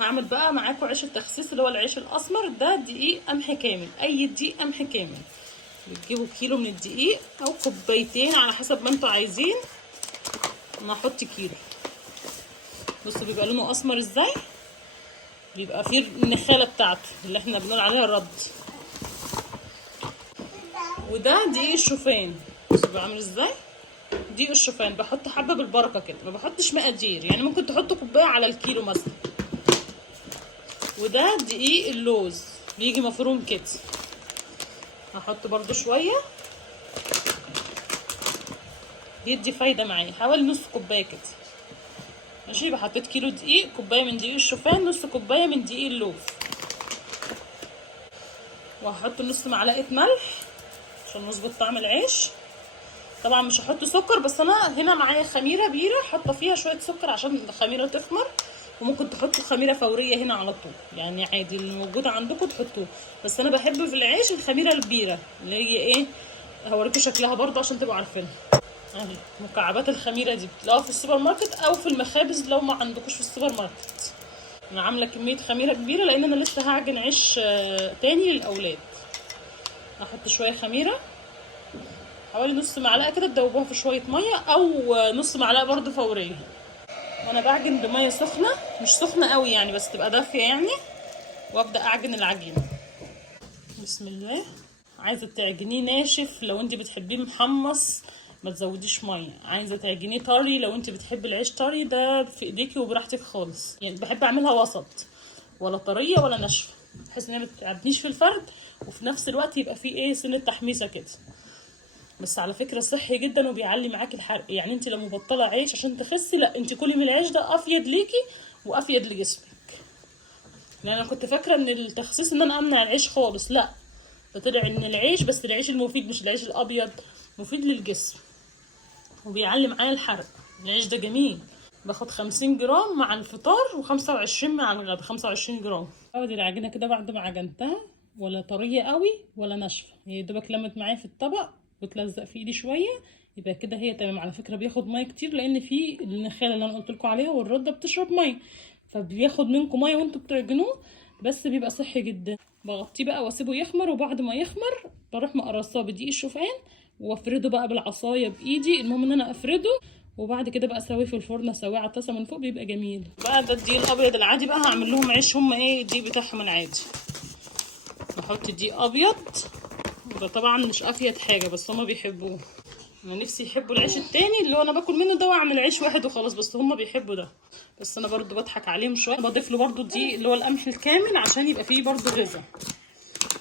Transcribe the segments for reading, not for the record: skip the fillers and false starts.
هعمل بقى معاكم عيش التخسيس اللي هو العيش الاسمر ده، دقيق قمح كامل، اي دقيق قمح كامل. بتجيبوا كيلو من الدقيق او كوبايتين على حسب ما انتوا عايزين. انا هحط كيلو. بصوا بيبقى لونه اسمر ازاي، بيبقى فيه النخاله بتاعته اللي احنا بنقول عليها الرد. وده دقيق الشوفان، بصوا بيبقى عامل ازاي. دقيق الشوفان بحط حبه بالبركه كده، ما بحطش مقادير، يعني ممكن تحطوا كوبايه على الكيلو مثلا. وده دقيق اللوز بيجي مفروم كده، هحط برضو شويه بيدي فايده معايا، حوالي نص كوبايه كده. ماشي، يبقى حطيت كيلو دقيق، كوبايه من دقيق الشوفان، نص كوبايه من دقيق اللوز. وهحط نص معلقه ملح عشان نظبط طعم العيش. طبعا مش هحط سكر، بس انا هنا معايا خميره بيره حاطه فيها شويه سكر عشان الخميره تخمر. وممكن تحطوا خميره فوريه هنا على طول، يعني عادي اللي موجوده عندكم تحطوه. بس انا بحب في العيش الخميره البيره اللي هي ايه، هوريكم شكلها برضه عشان تبقوا عارفينها. اهي مكعبات الخميره دي بتلاقوها في السوبر ماركت او في المخابز لو ما عندكوش في السوبر ماركت. انا عامله كميه خميره كبيره لان انا لسه هعجن عيش تاني للاولاد. هحط شويه خميره، حوالي نص معلقه كده، تدوبوها في شويه ميه او نص معلقه برضو فوريه. وانا بعجن بميه سخنه، مش سخنه قوي يعني، بس تبقى دافيه يعني. وابدا اعجن العجينه. بسم الله. عايزه تعجنيه ناشف لو انت بتحبيه محمص ما تزوديش ميه، عايزه تعجنيه طري لو انت بتحبي العيش طري، ده في ايديكي وبراحتك خالص. يعني بحب اعملها وسط، ولا طريه ولا ناشفه، بحيث ان هي ما تتعبنيش في الفرد، وفي نفس الوقت يبقى فيه ايه سنه تحميصه كده. بس على فكره صحي جدا وبيعلي معاكي الحرق، يعني انت لو مبطله عيش عشان تخسي، لا انت كلي من العيش ده، افيد ليكي وافيد لجسمك. لان انا كنت فاكره ان التخسيس ان انا امنع العيش خالص، لا، فطلع ان العيش، بس العيش المفيد مش العيش الابيض، مفيد للجسم وبيعلي معايا الحرق. العيش ده جميل. باخد 50 جرام مع الفطار و25 مع الغدا، 25 جرام. اخد العجينه كده بعد ما عجنتها، ولا طريه قوي ولا ناشفه، هي دوبك لمت معايا في الطبق وتلزق في ايدي شويه، يبقى كده هي تمام. على فكره بياخد ميه كتير لان في النخاله اللي انا قلت لكم عليها والرده بتشرب ميه، فبياخد منكم ميه وانتوا بتعجنوه، بس بيبقى صحي جدا. بغطيه بقى واسيبه يخمر، وبعد ما يخمر بروح مقرصاه بدقيق الشوفان وافرده بقى بالعصايه بايدي، المهم ان انا افرده. وبعد كده بقى اسويه في الفرن، اسويه على الطاسه من فوق، بيبقى جميل. بقى ده الدقيق الابيض العادي، بقى هعمل لهم عيش هم ايه الدقيق بتاعهم العادي. بحط دقيق ابيض، ده طبعا مش افيد حاجه بس هما بيحبوه. انا نفسي يحبوا العيش التاني اللي هو انا باكل منه ده، واعمل عيش واحد وخلاص، بس هما بيحبوا ده. بس انا برضو بضحك عليهم شويه، بضيف له برضو دقيق اللي هو القمح الكامل عشان يبقى فيه برضو غذاء،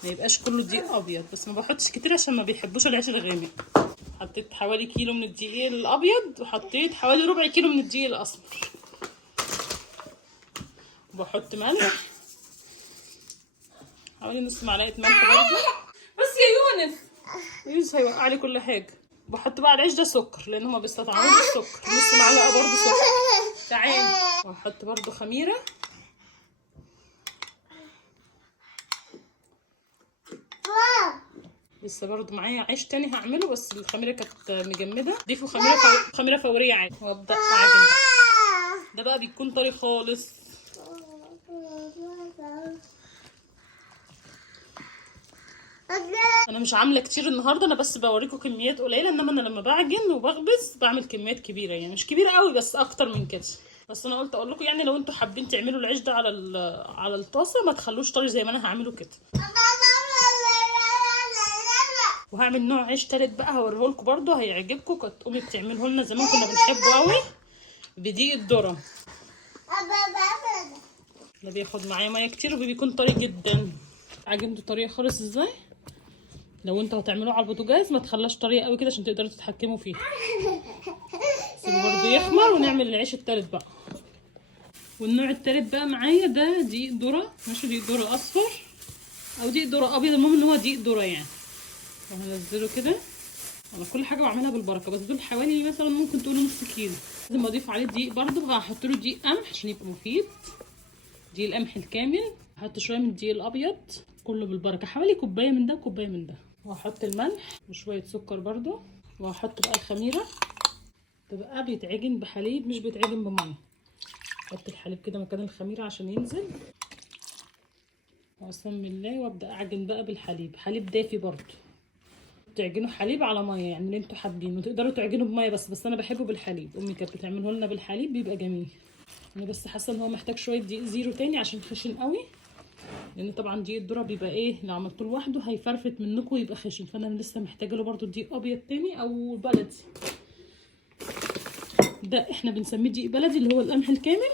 ما يبقاش كله دقيق ابيض. بس ما بحطش كتير عشان ما بيحبوش العيش الغامق. حطيت حوالي كيلو من الدقيق الابيض، وحطيت حوالي ربع كيلو من الدقيق الاسمر. بحط ملح، حوالي نص معلقه ملح برضو. بس يا يونس، يونس هيوقع لي كل حاجه. بحط بقى العيش ده سكر لان هما بيستطعموه بالسكر، نص معلقه برضو سكر. تعالي. وهحط برضو خميره. لسه برضو معايا عيش تاني هعمله، بس الخميره كانت مجمده. ضيفوا خميره فوريه عادي. وابدا اعجن بقى. ده بقى بيكون طري خالص. انا مش عامله كتير النهارده، انا بس بوريكم كميات قليله، انما انا لما بعجن وبخبز بعمل كميات كبيره، يعني مش كبيره قوي بس اكتر من كده. بس انا قلت اقول لكم يعني لو انتوا حابين تعملوا العيش ده على الطاسه، ما تخلوش طري زي ما انا هعمله كده. وهعمل نوع عيش تالت بقى هوريه لكم برده هيعجبكم، كانت امي بتعمله لنا زمان كنا بنحبه قوي، بدقيق الذره. ده بياخد معايا ميه كتير وبيكون طري جدا. عجنته طريه خالص ازاي. لو انتوا هتعملوه على البوتاجاز ما تخليهاش طريه قوي كده عشان تقدروا تتحكموا فيه. سيبه برده يخمر ونعمل العيش التالت بقى. والنوع التالت بقى معايا ده دقيق ذره، مش دقيق ذره اصفر او دقيق ذره ابيض، المهم ان هو دقيق ذره يعني. وهنزله كده. انا كل حاجه بعملها بالبركه، بس دول حوالي مثلا ممكن تقولوا نص كيلو. لازم اضيف عليه دقيق برده، هحط له دقيق قمح عشان يبقى مفيد، دقيق القمح الكامل. هحط شويه من الدقيق الابيض، كله بالبركه، حوالي كوبايه من ده وكوبايه من ده. وهحط الملح وشويه سكر برده. وهحط بقى الخميره، ده بقى بيتعجن بحليب مش بيتعجن بميه. احط الحليب كده مكان الخميره عشان ينزل، واسمي الله وابدا اعجن بقى بالحليب. حليب دافي برضو، تعجنوا حليب على ميه يعني اللي انتوا حابينه، تقدروا تعجنوا بميه بس انا بحبه بالحليب. امي كانت بتعمله لنا بالحليب بيبقى جميل. انا بس حاسه ان هو محتاج شويه دقيق زيرو تاني عشان خشن قوي، لان طبعا دقيق الذره بيبقى ايه لو عملتوه لوحده هيفرفت منكم ويبقى خشن، فانا لسه محتاجه له برده دقيق ابيض تاني او بلدي. ده احنا بنسميه دقيق بلدي اللي هو القمح الكامل،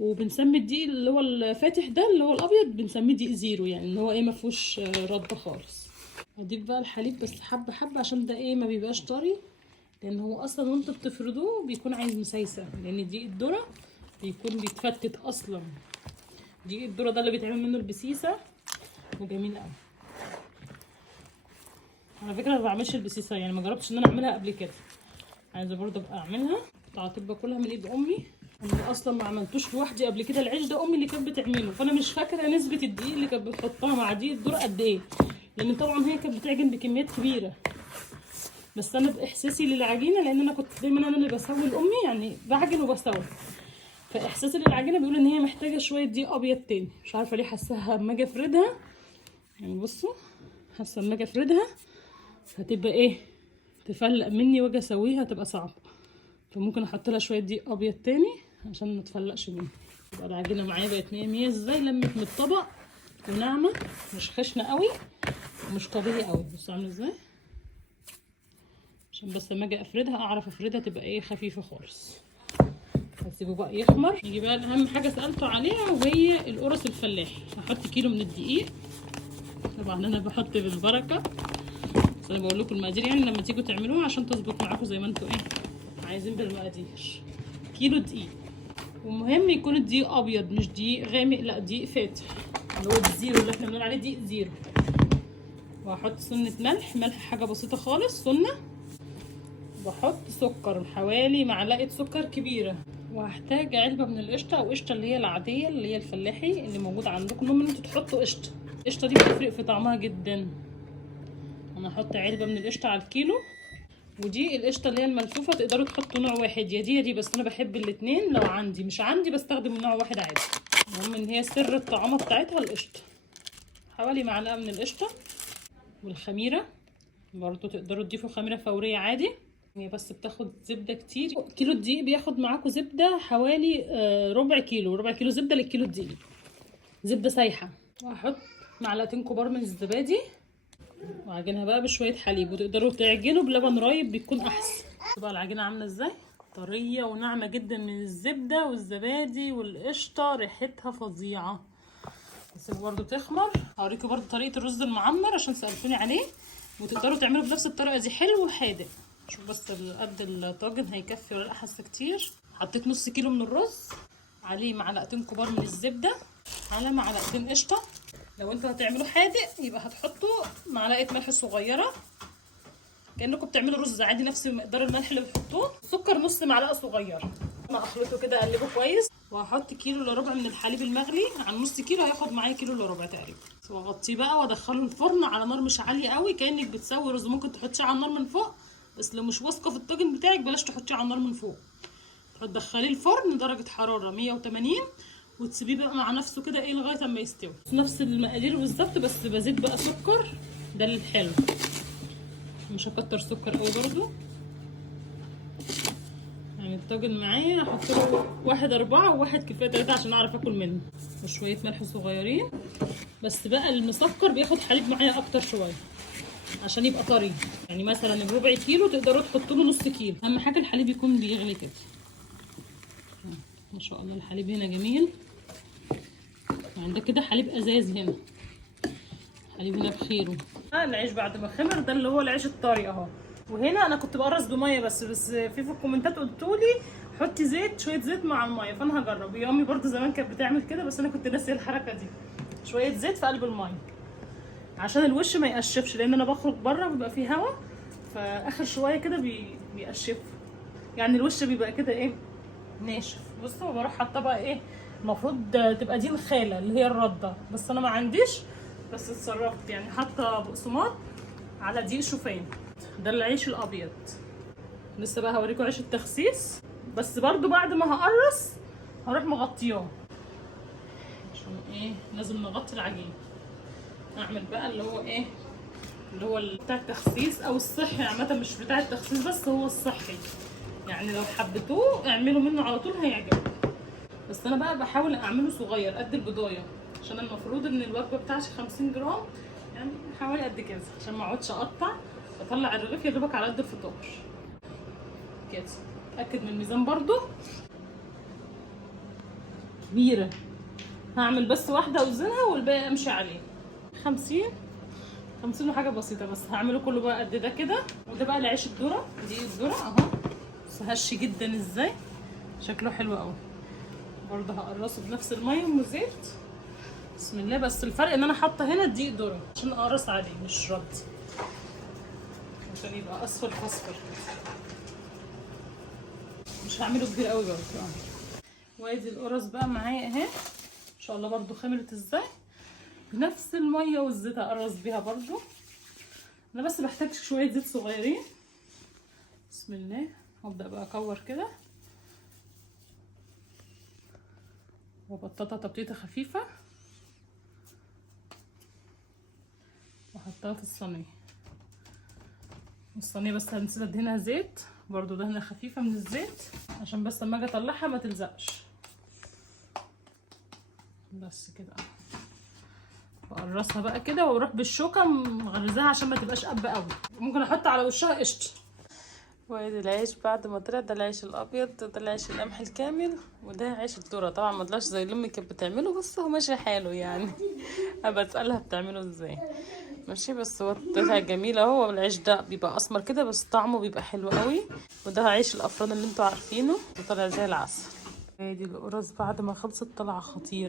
وبنسمي الدقيق اللي هو الفاتح ده اللي هو الابيض بنسميه دقيق زيرو، يعني اللي هو ايه ما فيهوش رده خالص. اضيف بقى الحليب بس حبه حبه عشان ده ايه ما بيبقاش طري، لان هو اصلا وانتوا بتفردوه بيكون عايز مسيسه، لان دقيق الذره بيكون بيتفتت اصلا. دقيق الذره ده اللي بيتعمل منه البسيسه وجميل قوي. على فكره ما بعملش البسيسه، يعني ما جربتش ان انا اعملها قبل كده، عايزه برضه ابقى اعملها. طلعت باكلها من ايد امي، انا اصلا ما عملتوش لوحدي قبل كده. العيش ده امي اللي كانت بتعمله، فانا مش فاكره نسبه الدقيق اللي كانت بتحطها مع دقيق الذره قد ايه، لان طبعا هي كانت بتعجن بكميات كبيره. بس انا باحساسي للعجينه، لان انا كنت دايما انا اللي بسوي لامي، يعني بعجن وبسوي، فاحساسي للعجينه بيقول ان هي محتاجه شويه دقيق ابيض تاني. مش عارفه ليه حاساها اما اجي افردها، يعني بصوا حاسه اما اجي افردها هتبقى ايه تفلق مني واجي اسويها تبقى صعبه، فممكن احط لها شويه دقيق ابيض تاني عشان ما تفلقش مني. يبقى العجينه معايا بقت 100 100 ازاي، لمت من الطبق وناعمه مش خشنه قوي ومش قويه قوي. بصوا عامله ازاي، عشان بس لما اجي افردها اعرف افردها تبقى ايه خفيفه خالص. هسيبه بقى يخمر. نيجي بقى لاهم حاجه سالته عليها وهي القرص الفلاحي. هحط كيلو من الدقيق، طبعا انا بحط بالبركه بس انا بقول لكم المقادير يعني لما تيجوا تعملوها عشان تظبط معاكم زي ما انتوا ايه عايزين بالمقادير. كيلو دقيق، ومهم يكون الدقيق ابيض مش دقيق غامق، لا دقيق فاتح اللي هو الزيرو اللي احنا بنقول عليه دقيق زيرو. وهحط سنه ملح، ملح حاجه بسيطه خالص سنه. بحط سكر حوالي معلقه سكر كبيره، وهحتاج علبه من القشطه او قشطه اللي هي العاديه اللي هي الفلاحي اللي موجود عندكم. المهم ان انتوا تحطوا قشطه، القشطه دي بتفرق في طعمها جدا. انا هحط علبه من القشطه على الكيلو، ودي القشطه اللي هي الملفوفه تقدروا تحطوا نوع واحد يا دي يا دي، بس انا بحب الاتنين. لو عندي مش عندي بستخدم نوع واحد عادي. المهم ان هي سر الطعامه بتاعتها القشطه. حوالي معلقه من القشطه، والخميره برضو تقدروا تضيفوا خميره فوريه عادي، هي بس بتاخد زبده كتير. كيلو الدقيق بياخد معاكم زبده حوالي ربع كيلو زبده للكيلو الدقيق، زبده سايحه. وهحط معلقتين كبار من الزبادي، وعجنها بقى بشويه حليب، وتقدروا تعجنوا بلبن رايب بيكون احسن. بقى العجينه عامله ازاي، طريه وناعمه جدا من الزبده والزبادي والقشطه، ريحتها فظيعه. بس برضو تخمر. هوريكم برضو طريقه الرز المعمر عشان سالتوني عليه، وتقدروا تعملوا بنفس الطريقه دي حلو وحادق. شوف بس قد الطاجن هيكفي ولا لا، حاسه كتير. حطيت نص كيلو من الرز، عليه معلقتين كبار من الزبده على معلقتين قشطه. لو انتوا هتعملوا حادق يبقى هتحطوا معلقه ملح صغيره كانكم بتعملوا رز عادي، نفس مقدار الملح اللي بتحطوه. سكر نص معلقه صغيره. انا اخلطه كده اقلبه كويس، وهحط كيلو الا ربع من الحليب المغلي. على نص كيلو هياخد معايا كيلو الا ربع تقريبا. واغطيه بقى وادخله الفرن على نار مش عاليه قوي، كانك بتسوي رز. ممكن تحطيه على النار من فوق، بس لو مش واثقه في الطاجن بتاعك بلاش تحطيه على النار من فوق. هتدخليه الفرن درجه حراره 180 وتسيبيه بقى مع نفسه كده ايه لغايه اما يستوي. نفس المقادير بالظبط، بس بزيد بقى سكر، ده الحلو. مش هكتر سكر قوي برضو، يعني الطاجن معايا هحط له 1.4 وواحد كفايه 3 عشان اعرف اكل منه، وشويه ملح صغيرين. بس بقى المسكر بياخد حليب معايا اكتر شويه عشان يبقى طري، يعني مثلا الربع كيلو تقدروا تحطوا له نص كيلو. اهم حاجه الحليب يكون بيغلي كده. ما شاء الله الحليب هنا جميل، يعني ده كده حليب ازاز هنا، حليب هنا بخيره. العيش بعد ما خمر ده اللي هو العيش الطري اهو. وهنا انا كنت بقرص بميه بس في الكومنتات قلتوا لي حطي زيت، شويه زيت مع الميه، فانا هجرب. يا امي برده زمان كانت بتعمل كده بس انا كنت ناسيه الحركه دي. شويه زيت في قلب الميه عشان الوش ما يقشفش، لان انا بخرج بره بيبقى فيه هوا، فاخر شويه كده بيقشف، يعني الوش بيبقى كده ايه ناشف. بصوا بروح حاطه بقى ايه، المفروض تبقى دي الخاله اللي هي الرده، بس انا ما عنديش، بس اتصرفت يعني حاطه بقسماط على دقيق شوفان. ده العيش الابيض. لسه بقى هوريكم عيش التخسيس، بس برضو بعد ما هقرص هروح مغطياه عشان ايه لازم نغطي العجين. اعمل بقى اللي هو ايه اللي هو بتاع التخسيس او الصحي عامه، مش بتاع التخسيس بس، هو الصحي يعني. لو حبيتوه اعملوا منه على طول هيعجبكم. بس انا بقى بحاول اعمله صغير قد البضايه، عشان المفروض ان الوجبه بتاعتي 50 جرام، يعني حوالي قد كده عشان ما اقعدش اقطع. بطلع الرغيف يا دوبك على قد الفطار كده. اتاكد من الميزان برضو كبيره. هعمل بس واحده اوزنها والباقي امشي عليه. 50 وحاجه بسيطه، بس هعمله كله بقى قد ده كده. وده بقى العيش الذره، دي الذره اهو، بس هش جدا ازاي، شكله حلو قوي. برضه هقرصه بنفس الميه والزيت. بسم الله. بس الفرق ان انا حاطه هنا دقيق ذره عشان اقرص عليه مش رد، عشان يبقى اصفر فاصفر كده. مش هعمله كبير قوي برضه. وادي القرص بقى معايا اهي، ان شاء الله برضه خمرت ازاي، بنفس الميه والزيت هقرص بيها برضه. انا بس بحتاج شويه زيت صغيرين. بسم الله. هبدا بقى اكور كده وبطاطا تبطيطه خفيفه واحطها في الصينيه. الصينيه بس هنسيب ادهنها زيت برضو، دهنه خفيفه من الزيت عشان بس لما اجي اطلعها ما تلزقش. بس كده بقرصها بقى كده واروح بالشوكه مغرزاها عشان ما تبقاش قبه قوي. ممكن احط على وشها قشطه. وادي العيش بعد ما طلع، ده العيش الابيض، ده العيش القمح الكامل، وده عيش الذره. طبعا ما طلعش زي اللي امي كانت بتعمله، بس هو ماشي حاله يعني. ابقى اسالها بتعمله ازاي. ماشي. بس هو طلع جميل اهو. العيش ده بيبقى اسمر كده بس طعمه بيبقى حلو قوي. وده عيش الافران اللي انتوا عارفينه، وطلع زي العسل. ادي القرص بعد ما خلصت طلعه خطيره.